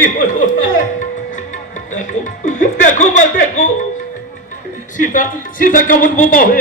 দেরি হলো না। দেখো দেখো মা, দেখো সীতা, সীতা কেমন বোমা হয়ে